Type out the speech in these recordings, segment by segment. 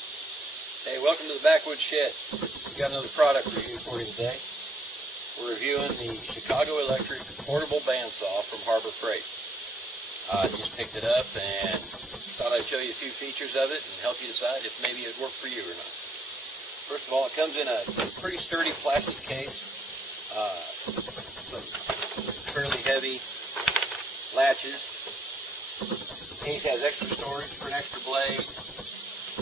Hey, welcome to the Backwoods Shed. We got another product review for you today. We're reviewing the Chicago Electric portable bandsaw from Harbor Freight. I just picked it up and thought I'd show you a few features of it and help you decide if maybe it'd work for you or not. First of all, it comes in a pretty sturdy plastic case. Some fairly heavy latches. The case has extra storage for an extra blade.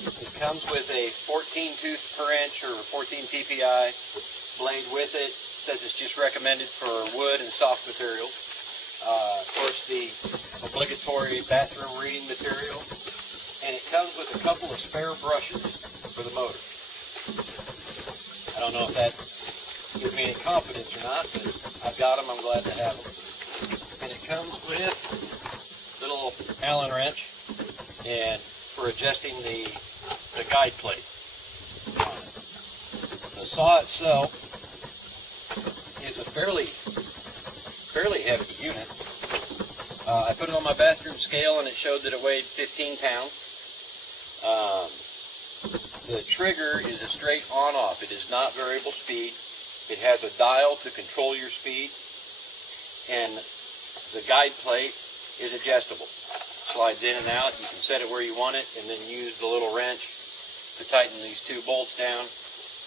It comes with a 14 tooth per inch or 14 PPI blade with it. It says it's just recommended for wood and soft materials. Of course, the obligatory bathroom reading material. And it comes with a couple of spare brushes for the motor. I don't know if that gives me any confidence or not, but I've got them. I'm glad to have them. And it comes with a little Allen wrench and for adjusting the guide plate. The saw itself is a fairly heavy unit. I put it on my bathroom scale and it showed that it weighed 15 pounds. The trigger is a straight on-off. It is not variable speed. It has a dial to control your speed, and the guide plate is adjustable. Slides in and out. You can set it where you want it and then use the little wrench to tighten these two bolts down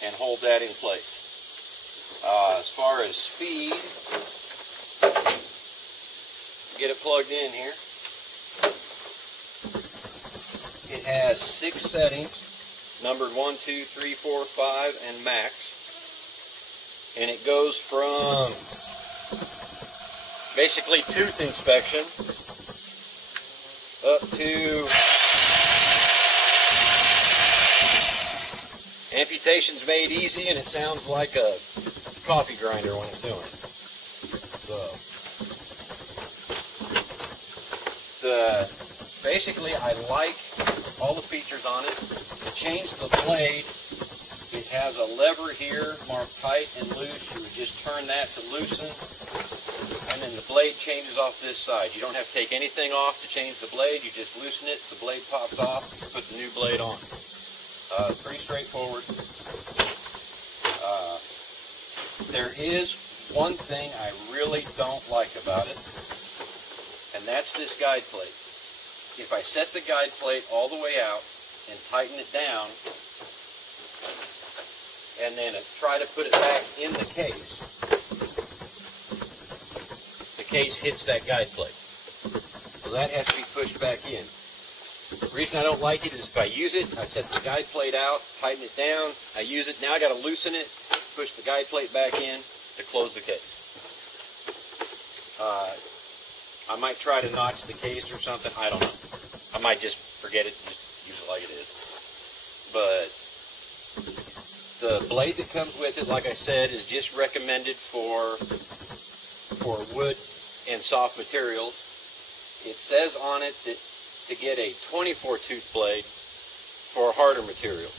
and hold that in place. As far as speed, get it plugged in here. It has 6 settings, numbered 1, 2, 3, 4, 5, and max. And it goes from basically tooth inspection up to amputations made easy, and it sounds like a coffee grinder when it's doing it. Basically, I like all the features on it. To change the blade, it has a lever here marked tight and loose. You would just turn that to loosen, and then the blade changes off this side. You don't have to take anything off to change the blade. You just loosen it, the blade pops off, you put the new blade on. Pretty straightforward. There is one thing I really don't like about it, and that's this guide plate. If I set the guide plate all the way out and tighten it down, and then try to put it back in the case hits that guide plate. So that has to be pushed back in. The reason I don't like it is if I use it, I set the guide plate out, tighten it down, I use it, now I got to loosen it, push the guide plate back in to close the case. I might try to notch the case or something, I don't know. I might just forget it and just use it like it is. But the blade that comes with it, like I said, is just recommended for wood and soft materials. It says on it that to get a 24 tooth blade for harder material.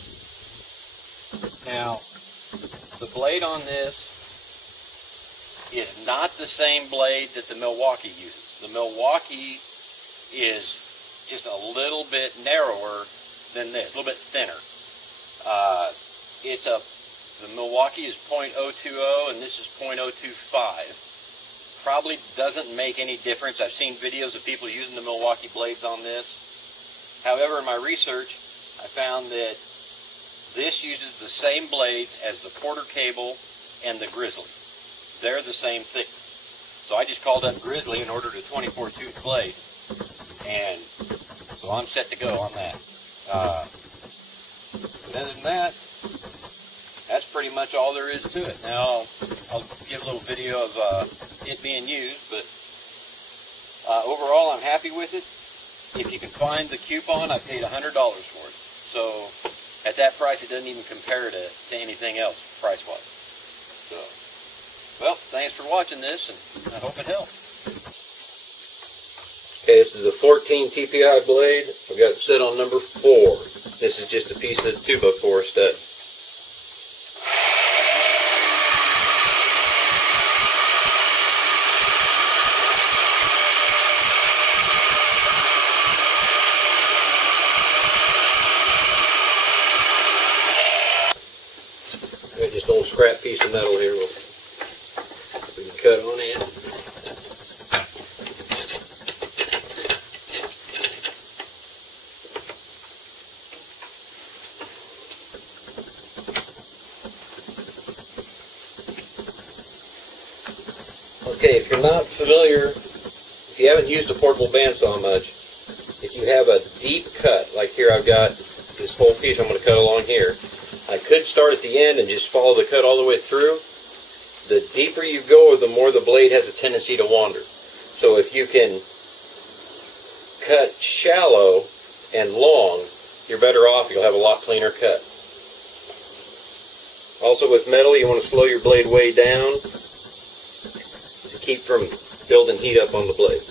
Now, the blade on this is not the same blade that the Milwaukee uses. The Milwaukee is just a little bit narrower than this, a little bit thinner. The Milwaukee is .020 and this is .025. Probably doesn't make any difference. I've seen videos of people using the Milwaukee blades on this. However, in my research, I found that this uses the same blades as the Porter Cable and the Grizzly. They're the same thickness. So I just called up Grizzly and ordered a 24 tooth blade. And so I'm set to go on that. But other than that, that's pretty much all there is to it. Now, I'll give a little video of it being used, but overall I'm happy with it. If you can find the coupon, I paid $100 for it. So at that price, it doesn't even compare to anything else price-wise. So, well, thanks for watching this, and I hope it helped. Okay, this is a 14 TPI blade. I've got it set on number 4. This is just a piece of 2x4 stud. just an old scrap piece of metal here. We can cut on in. Okay, if you're not familiar, if you haven't used a portable bandsaw much, if you have a deep cut, like here I've got this whole piece I'm going to cut along here, I could start at the end and just follow the cut all the way through. The deeper you go, the more the blade has a tendency to wander. So if you can cut shallow and long, you're better off. You'll have a lot cleaner cut. Also with metal, you want to slow your blade way down to keep from building heat up on the blade.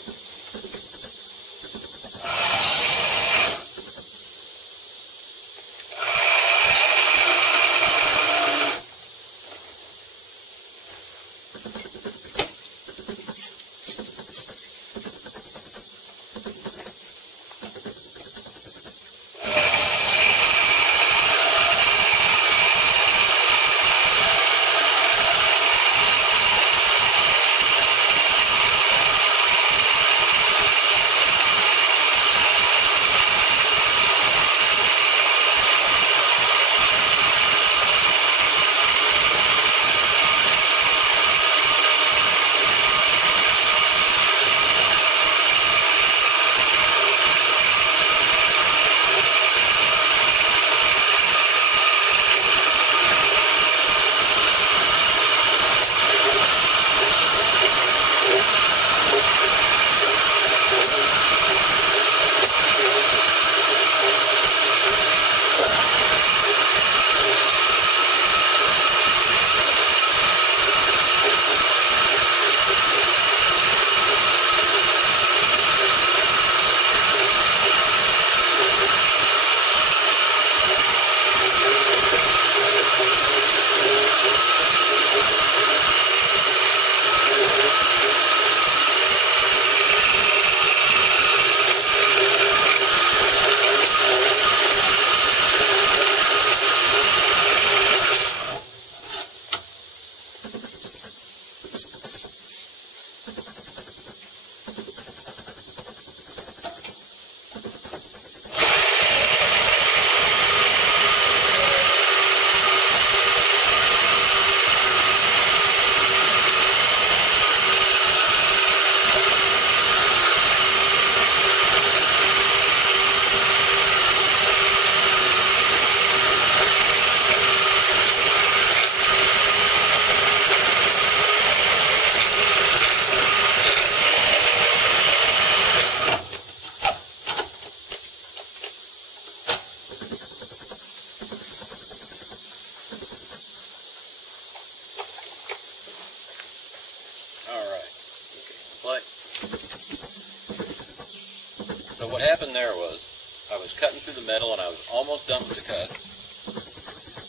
So what happened there was, I was cutting through the metal and I was almost done with the cut,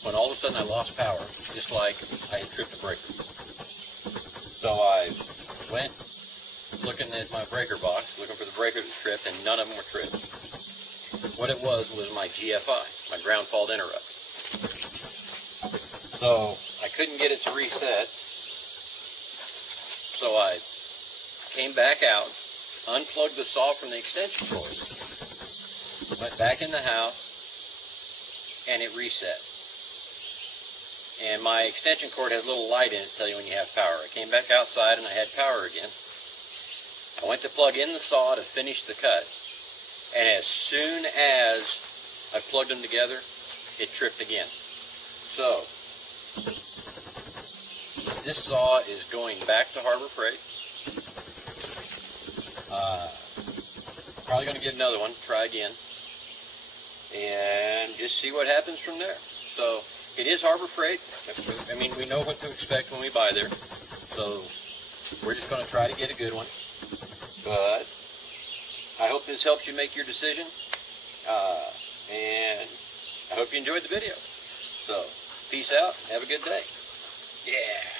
when all of a sudden I lost power, just like I had tripped a breaker. So I went looking at my breaker box, looking for the breaker that was tripped, and none of them were tripped. What it was my GFI, my ground fault interrupt. So I couldn't get it to reset, so I came back out, unplugged the saw from the extension cord, went back in the house, and it reset. And my extension cord has a little light in it to tell you when you have power. I came back outside and I had power again. I went to plug in the saw to finish the cut, and as soon as I plugged them together, it tripped again. So, this saw is going back to Harbor Freight. Probably going to get another one, try again, and just see what happens from there. So, it is Harbor Freight. I mean, we know what to expect when we buy there. So, we're just going to try to get a good one. But, I hope this helps you make your decision. And I hope you enjoyed the video. So, peace out. Have a good day. Yeah.